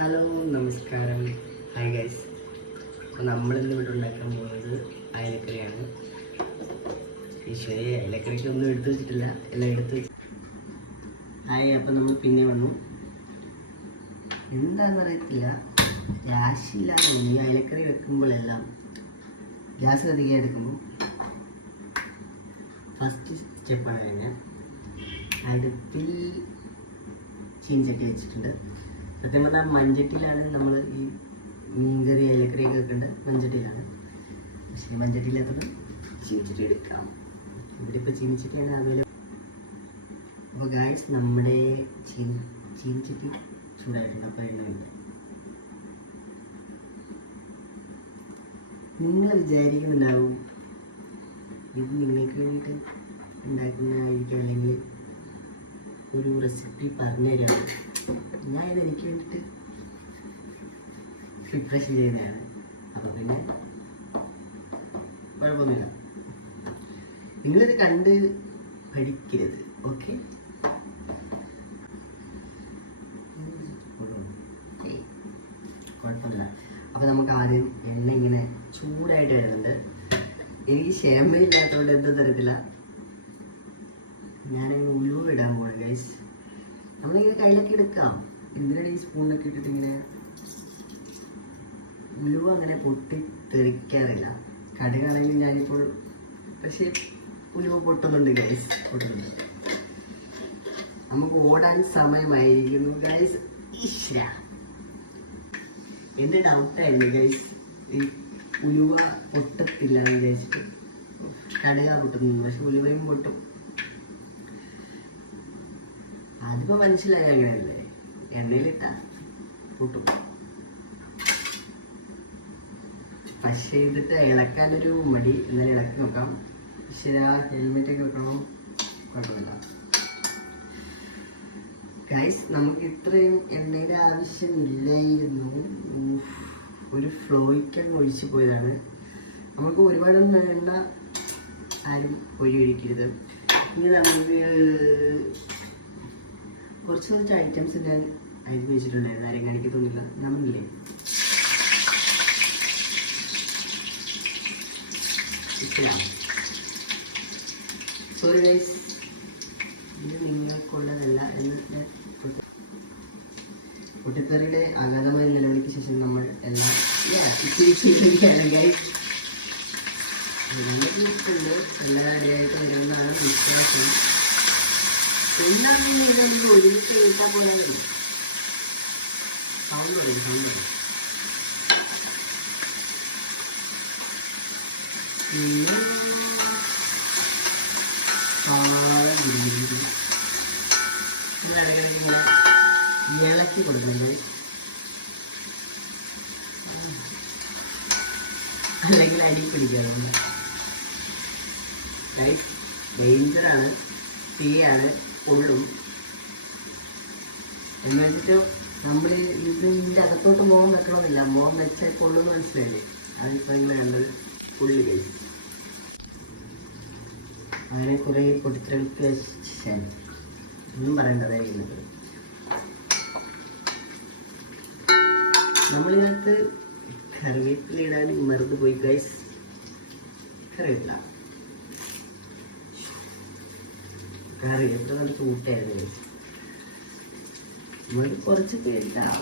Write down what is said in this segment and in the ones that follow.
Hello നമസ്കാരം, hi guys. അപ്പോൾ നമ്മളിന്ന് ഇവിടെ ഉണ്ടാക്കാൻ പോകുന്നത് അയലക്കറിയാണ്. ഈശ്വരി അയലക്കറിക്ക് ഒന്നും എടുത്തു വെച്ചിട്ടില്ല, എല്ലാം എടുത്ത് വെച്ച്. ഹായ്. അപ്പം നമ്മൾ പിന്നെ വന്നു. എന്താണെന്ന് അറിയത്തില്ല, ഗ്യാസില്ലാതെ ഈ അയലക്കറി വെക്കുമ്പോഴെല്ലാം ഗ്യാസ് കത്തിക്കാൻ എടുക്കുമ്പോൾ ഫസ്റ്റ് സ്റ്റെപ്പാണ് തന്നെ അടുപ്പിൽ ചീൻചട്ടി വെച്ചിട്ടുണ്ട്. സത്യം പറഞ്ഞാൽ മൺചട്ടിയിലാണ് നമ്മൾ ഈ മീൻകറി ഇലക്കറിയൊക്കെ വെക്കേണ്ടത്, മൺചട്ടിയിലാണ്. പക്ഷേ മൺചട്ടിയില്ലാത്തത് ചീൻചട്ടി എടുക്കാം. ഇവിടെ ഇപ്പോൾ ചീനിച്ചട്ടിയാണ് അവൈലബിൾ. അപ്പോൾ ഗായ്സ്, നമ്മുടെ ചീനിച്ചട്ടി ചൂടായിട്ടുണ്ട്. അപ്പോൾ എണ്ണമില്ല. നിങ്ങൾ വിചാരിക്കുന്നുണ്ടാവും ഇത് നിങ്ങൾക്ക് വേണ്ടിയിട്ട് ഉണ്ടാക്കുന്നതായിരിക്കും, അല്ലെങ്കിൽ ഒരു റെസിപ്പി പറഞ്ഞുതരാം. ഞാനിത് എനിക്ക് വേണ്ടിയിട്ട് പ്രിപ്പറേഷൻ ചെയ്യുന്നതാണ്. അപ്പോൾ പിന്നെ കുഴപ്പമൊന്നുമില്ല, നിങ്ങളിത് കണ്ട് പഠിക്കരുത്, ഓക്കെ? കുഴപ്പമില്ല. അപ്പോൾ നമുക്ക് ആദ്യം എണ്ണ ഇങ്ങനെ ചൂടായിട്ട് വരുന്നുണ്ട്. എനിക്ക് ക്ഷമയില്ലാത്തതുകൊണ്ട് എന്തും തരത്തില്ല, ഞാനങ്ങനെ ഉലുവ ഇടാൻ പോകണം ഗൈസ്. നമ്മളിങ്ങനെ കയ്യിലൊക്കെ എടുക്കാം, എന്തിനാണ് ഈ സ്പൂണിലൊക്കെ ഇട്ടിട്ട് ഇങ്ങനെ. ഉലുവ അങ്ങനെ പൊട്ടി തെറിക്കാറില്ല. കടുകാണെങ്കിൽ ഞാനിപ്പോൾ, പക്ഷേ ഉലുവ പൊട്ടുന്നുണ്ട് ഗൈസ്, പൊട്ടുന്നുണ്ട്. നമുക്ക് ഓടാൻ സമയമായിരിക്കുന്നു ഗൈസ്. ഈശ്വര, എൻ്റെ ഡൗട്ടായിരുന്നു ഗൈസ്, ഈ ഉലുവ പൊട്ടത്തില്ല എന്ന് വിചാരിച്ചിട്ട്. കടുക പൊട്ടുന്നു, പക്ഷെ ഉലുവയും പൊട്ടും. അതിപ്പോ മനസ്സിലായി, അങ്ങനെയല്ലേ, എണ്ണയിലിട്ട പൊട്ടും. പക്ഷേ ഇതിട്ട് ഇളക്കാനൊരു മടി. എന്നാലും ഇളക്കി നോക്കാം. ശരി, ആ ഹെൽമെറ്റ് ഒക്കെ വെക്കണം, കുഴപ്പമില്ല ഗൈസ്. നമുക്ക് ഇത്രയും എണ്ണയുടെ ആവശ്യമില്ലായിരുന്നു. ഒരു ഫ്ലോയ്ക്കങ്ങ് ഒഴിച്ചു പോയതാണ്. നമുക്ക് ഒരുപാടൊന്നും എണ്ണ ആരും ഒഴിക്കരുത്. ഇനി നമുക്ക് കുറച്ച് ഐറ്റംസ് ഞാൻ അരിഞ്ഞ് വെച്ചിട്ടുണ്ടായിരുന്നു. ആരും കാണിക്കത്തൊന്നുമില്ല. നമ്മളില്ലേ സോറി ഗൈസ്, ഇത് നിങ്ങൾക്കുള്ളതല്ല എന്ന് ഞാൻ. പൊട്ടിത്തെറിയുടെ അഗാധമായ നിലവിളിക്ക് ശേഷം നമ്മൾ എല്ലാം ഗൈസ് എല്ലാ അടിയായിട്ട് വരുന്നതാണ് വിശ്വാസം. എന്താണ് ഇതൊന്നും ഒരുമിച്ച് കിട്ടാൻ പോലെ സൗണ്ട് പറയും, സൗണ്ട് പറയും. പിന്നെ ഇടയ്ക്കിടയ്ക്ക് ഇങ്ങനെ ഇളക്കി കൊടുക്കണം, അല്ലെങ്കിൽ അടി പിടിക്കണം. ഡേഞ്ചറാണ്, തീയാണ്, പൊള്ളും. എന്ന് വെച്ചിട്ട് നമ്മൾ ഇതിൻ്റെ അകത്തോട്ട് മോഹം വെക്കണമെന്നില്ല. മോഹം വെച്ചാൽ പൊള്ളുന്ന് മനസ്സിലായില്ലേ? അതിപ്പോൾ ഇങ്ങനെ കണ്ടത് പുള്ളി കഴിച്ചു. അങ്ങനെ കുറേ പൊട്ടിത്തെറിക്ക് ശേഷം ഒന്നും പറയേണ്ടതായിരുന്നത്. നമ്മളിതിനകത്ത് കറിവേപ്പില ഇടാൻ മറന്നു പോയി ഗൈസ്. കറിവേപ്പില നല്ല ചൂട്ടായിരുന്നു. നമ്മൾ കുറച്ച് പേരിട്ടാം,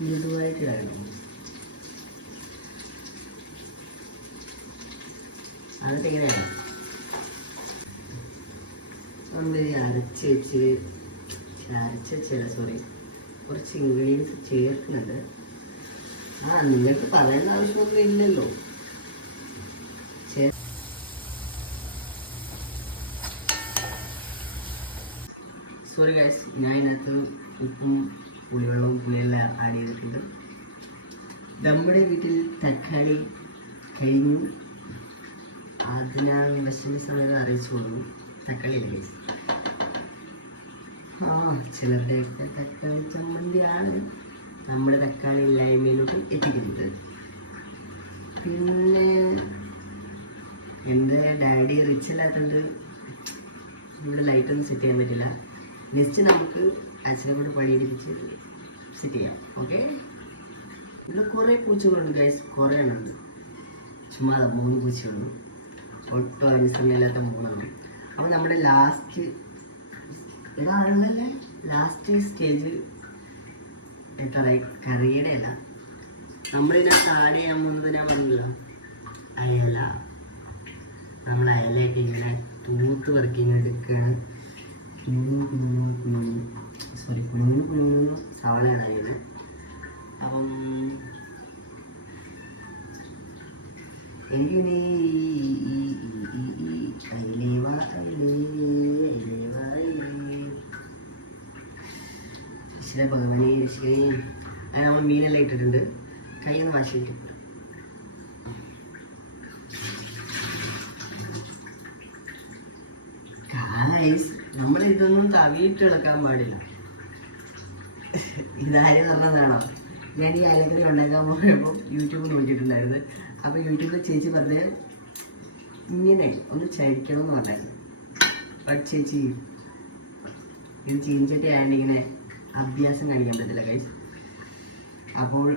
മൃദുവായിട്ട് ഇടണം. അതൊക്കെ എങ്ങനെയാണ് നമ്മൾ സോറി കുറച്ച് ഇൻഗ്രീഡിയൻസ് ചേർക്കുന്നുണ്ട്. നിങ്ങൾക്ക് പറയേണ്ട ആവശ്യമൊന്നും ഇല്ലല്ലോ. സോറി ഗൈസ്, ഞാൻ ഇതിനകത്ത് ഉപ്പും പുളിവെള്ളവും പുളിയെല്ലാം ആഡ് ചെയ്തിട്ടുണ്ട്. നമ്മുടെ വീട്ടിൽ തക്കാളി കഴിഞ്ഞു, അത് ഞാൻ വിശന്ന സമയത്ത് അറിയിച്ചു കൊടുക്കും. തക്കാളി അല്ല ഗൈസ്, ചിലരുടെയൊക്കെ തക്കാളി ചമ്മന്തിയാണ് നമ്മുടെ തക്കാളി ഇല്ലായ്മയിലോട്ട് എത്തിക്കുന്നത്. പിന്നെ എൻ്റെ ഡാഡി റിച്ച് അല്ലാത്തതുകൊണ്ട് ഇവിടെ ലൈറ്റൊന്നും സെറ്റ് ചെയ്യാൻ പറ്റില്ല. നെക്സ്റ്റ് നമുക്ക് അച്ഛനെ കൊണ്ട് പണിയെടുപ്പിച്ച് സെറ്റ് ചെയ്യാം. ഓക്കെ, ഇവിടെ കുറേ പൂച്ചകളുണ്ട് ഗൈസ്, കുറേ എണ്ണുണ്ട്. ചുമ്മാ 3 പൂച്ചയുള്ളൂ, ഒട്ടും അനുസരണയില്ലാത്ത 3 അപ്പോൾ നമ്മുടെ ലാസ്റ്റ് സ്റ്റേജ് എത്രയായി? കറിയുടെ അല്ല, നമ്മളിതിനകത്ത് ആഡ് ചെയ്യാൻ പോകുന്നത് ഞാൻ പറഞ്ഞല്ലോ, അയല. നമ്മൾ അയലയൊക്കെ ഇങ്ങനെ തൂത്ത് പെറുക്കി ഇങ്ങനെ എടുക്കുകയാണ്. കുഞ്ഞു സവാളയാണ് അറിയുന്നത്. അപ്പം എനിക്ക് ഭഗവാനെ അത് നമ്മൾ മീനെല്ലാം ഇട്ടിട്ടുണ്ട്. കൈയൊന്ന് വാശിയിട്ട് നമ്മൾ ഇതൊന്നും തവിയിട്ട് ഇളക്കാൻ പാടില്ല. ഇതാരും പറഞ്ഞതാണോ? ഞാൻ ഈ അയലക്കറി ഉണ്ടാക്കാൻ പോയപ്പോൾ യൂട്യൂബ് നോക്കിയിട്ടുണ്ടായിരുന്നു. അപ്പോൾ യൂട്യൂബിൽ ചേച്ചി പറഞ്ഞ് ഇങ്ങനെ ഒന്ന് ചരിക്കണമെന്ന് പറഞ്ഞായിരുന്നു. ബട്ട് ചേച്ചി ഇത് ചീഞ്ചട്ടി ആയതുകൊണ്ട് ഇങ്ങനെ അഭ്യാസം കാണിക്കാൻ പറ്റത്തില്ല ഗൈസ്. അപ്പോൾ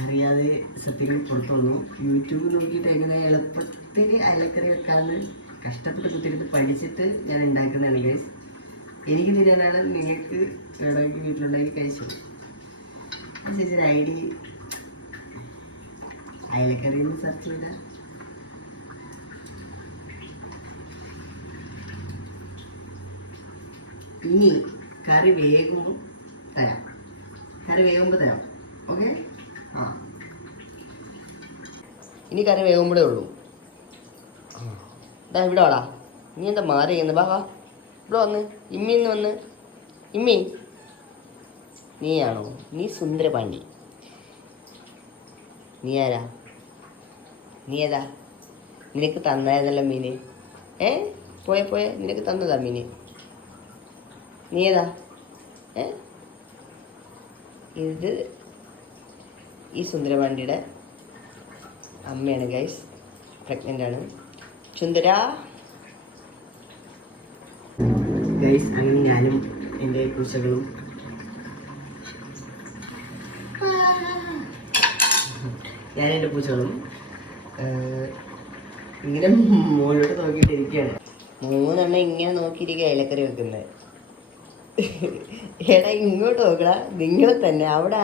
അറിയാതെ സത്യങ്ങൾ പുറത്തു വന്നു. യൂട്യൂബ് നോക്കിയിട്ട് എങ്ങനെ എളുപ്പത്തിൽ അയലക്കറി വെക്കാമെന്ന് കഷ്ടപ്പെട്ട് കുത്തിയെടുത്ത് പഠിച്ചിട്ട് ഞാൻ ഉണ്ടാക്കുന്നതാണ് ഗൈസ്. എനിക്ക് തിരിയാനാണ്, നിങ്ങൾക്ക് എവിടെയെങ്കിലും വീട്ടിലുണ്ടെങ്കിൽ കഴിച്ചു. ചേച്ചിയുടെ ഐഡി അയലക്കറി എന്ന് സെർച്ച് ചെയ്താൽ ഇനി കറി വേകുമ്പോൾ തരാം. ഓക്കെ. ഇനി കറി വേകുമ്പോഴേ ഉള്ളൂ. ഇതാ ഇവിടെ വാടാ, നീ എന്താ മാറി ചെയ്യുന്നത്? ബാ ഇവിടെ വന്ന് ഇമ്മിന്ന് വന്ന്. ഇമ്മി, നീയാണോ? നീ സുന്ദരപാണ്ഡി. നീ ആരാ? നീ ഏതാ? നിനക്ക് തന്നായിരുന്നല്ലോ മീന്. പോയ നിനക്ക് തന്നതാ മീന്. നീ ഏതാ? ഇത് ഈ സുന്ദരപാണ്ഡിയുടെ അമ്മയാണ് ഗൈസ്, പ്രഗ്നൻ്റ് ആണ്. സുന്ദര ഗൈസ്. അങ്ങനെ ഞാനും എൻ്റെ പൂച്ചകളും ഇങ്ങനെ മോനോട്ട് നോക്കിയിട്ടിരിക്കുകയാണ്. 3 എണ്ണം ഇങ്ങനെ നോക്കിയിരിക്കുക ഇലക്കറി വെക്കുന്നത്. എടാ ഇങ്ങോട്ട് നോക്കടാ, നിങ്ങളെ തന്നെ. അവിടെ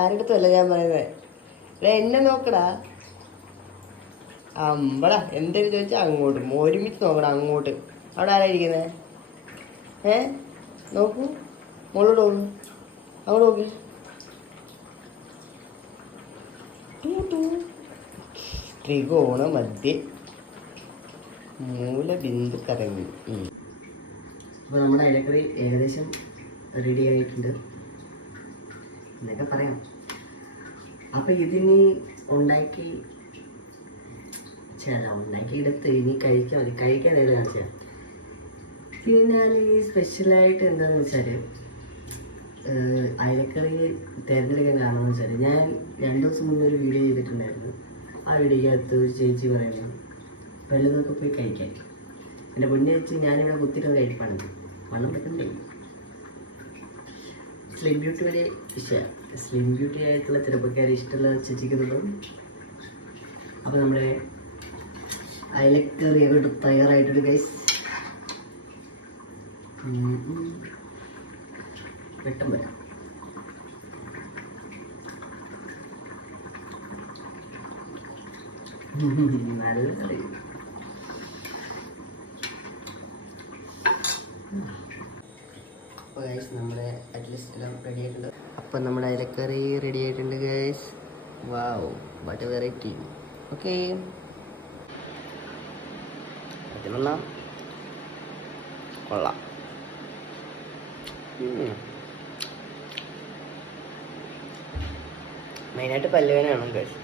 ആരുടെടുത്തല്ല ഞാൻ പറയുന്നത്. എടാ എന്നെ നോക്കടാ. അമ്പടാ എന്തെങ്കിലും ചോദിച്ചാൽ അങ്ങോട്ടും ഒരുമിച്ച് നോക്കടാ. അങ്ങോട്ട് അവിടെ ആരായിരിക്കുന്നത്? നോക്കൂ, മോളോട് നോക്കൂ, അങ്ങോട്ട് നോക്ക്. ത്രികോണ മധ്യ മൂലബിന്ദു കറങ്ങി. അപ്പോൾ നമ്മുടെ ഇലക്കറി ഏകദേശം റെഡി ആയിട്ടുണ്ട് എന്നൊക്കെ പറയാം. അപ്പം ഇതിന് ഉണ്ടാക്കിയെടുത്ത് ഇനി കഴിക്കാൻ മതി. കഴിക്കാനായിട്ട് കാണിച്ചു തരാം. പിന്നെ ഞാൻ ഈ സ്പെഷ്യലായിട്ട് എന്താണെന്ന് വെച്ചാൽ അയലക്കറി തിരഞ്ഞെടുക്കാൻ കാരണമെന്ന് വെച്ചാൽ ഞാൻ 2 ദിവസം മുന്നേ ഒരു വീഡിയോ ചെയ്തിട്ടുണ്ടായിരുന്നു. ആ വീഡിയോയ്ക്കകത്ത് ഒരു ചേച്ചി പറയുന്നത് വല്ലതൊക്കെ പോയി കഴിക്കാൻ. എൻ്റെ പൊന്നെ വെച്ച് ഞാനിവിടെ കുത്തിയിട്ട് കഴിപ്പാണ്. വണ്ണം പെട്ടെന്ന് സ്ലിം ബ്യൂട്ടി വരെ ഇഷ്ടമാണ്. സ്ലിം ബ്യൂട്ടി ആയിട്ടുള്ള ചെറുപ്പക്കാരെ ഇഷ്ടമുള്ള ചേച്ചിക്കുന്നുള്ളൂ. അപ്പോൾ നമ്മുടെ അയലക്കറി അങ്ങോട്ട് തയ്യാറായിട്ടുണ്ട് ഗൈസ്. വെട്ടം വരാം. നല്ല കറി. അപ്പോൾ ഗൈസ് നമ്മുടെ അറ്റ്ലീസ്റ്റ് എല്ലാം റെഡി ആയിട്ടുണ്ട്. അപ്പം നമ്മുടെ അയലക്കറി റെഡി ആയിട്ടുണ്ട് guys. Wow, what a variety. Okay, പറ്റുന്ന കൊള്ളാം. മെയിനായിട്ട് പല്ലുവേനാണ് ഗൈസ്.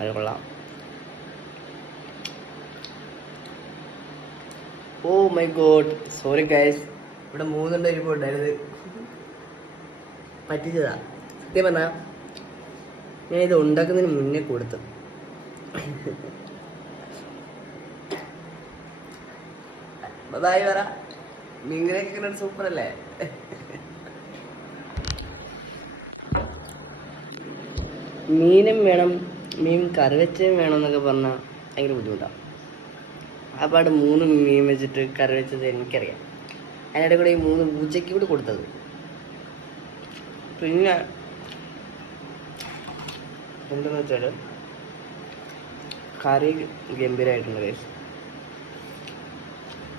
അത് കൊള്ളാം. Oh my god, sorry guys. ഇവിടെ 3 ഇരിപ്പോൾ ഉണ്ടായിരുന്നത് പറ്റിച്ചതാ. സത്യം പറഞ്ഞാൽ ഞാൻ ഇത് ഉണ്ടാക്കുന്നതിന് മുന്നേ കൊടുത്തു. അതായി പറ, മീൻകറിയൊക്കെ സൂപ്പർ അല്ലേ? മീനും വേണം, മീൻ കറി വെച്ചതും വേണമെന്നൊക്കെ പറഞ്ഞാൽ ഭയങ്കര ബുദ്ധിമുട്ടാണ്. അപ്പാട് 3 മീൻ വെച്ചിട്ട് കറി വെച്ചത് എനിക്കറിയാം. അതിനിടെ കൂടെ ഈ 3 പൂച്ചയ്ക്ക് കൂടി കൊടുത്തത്. പിന്നെ എന്തെന്ന് വെച്ചാൽ കറി ഗംഭീരമായിട്ടുണ്ട് ഗൈസ്.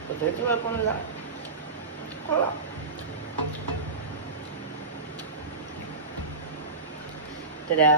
പ്രത്യേകിച്ച് കുഴപ്പമൊന്നുമില്ല, കൊള്ളാം. തരാ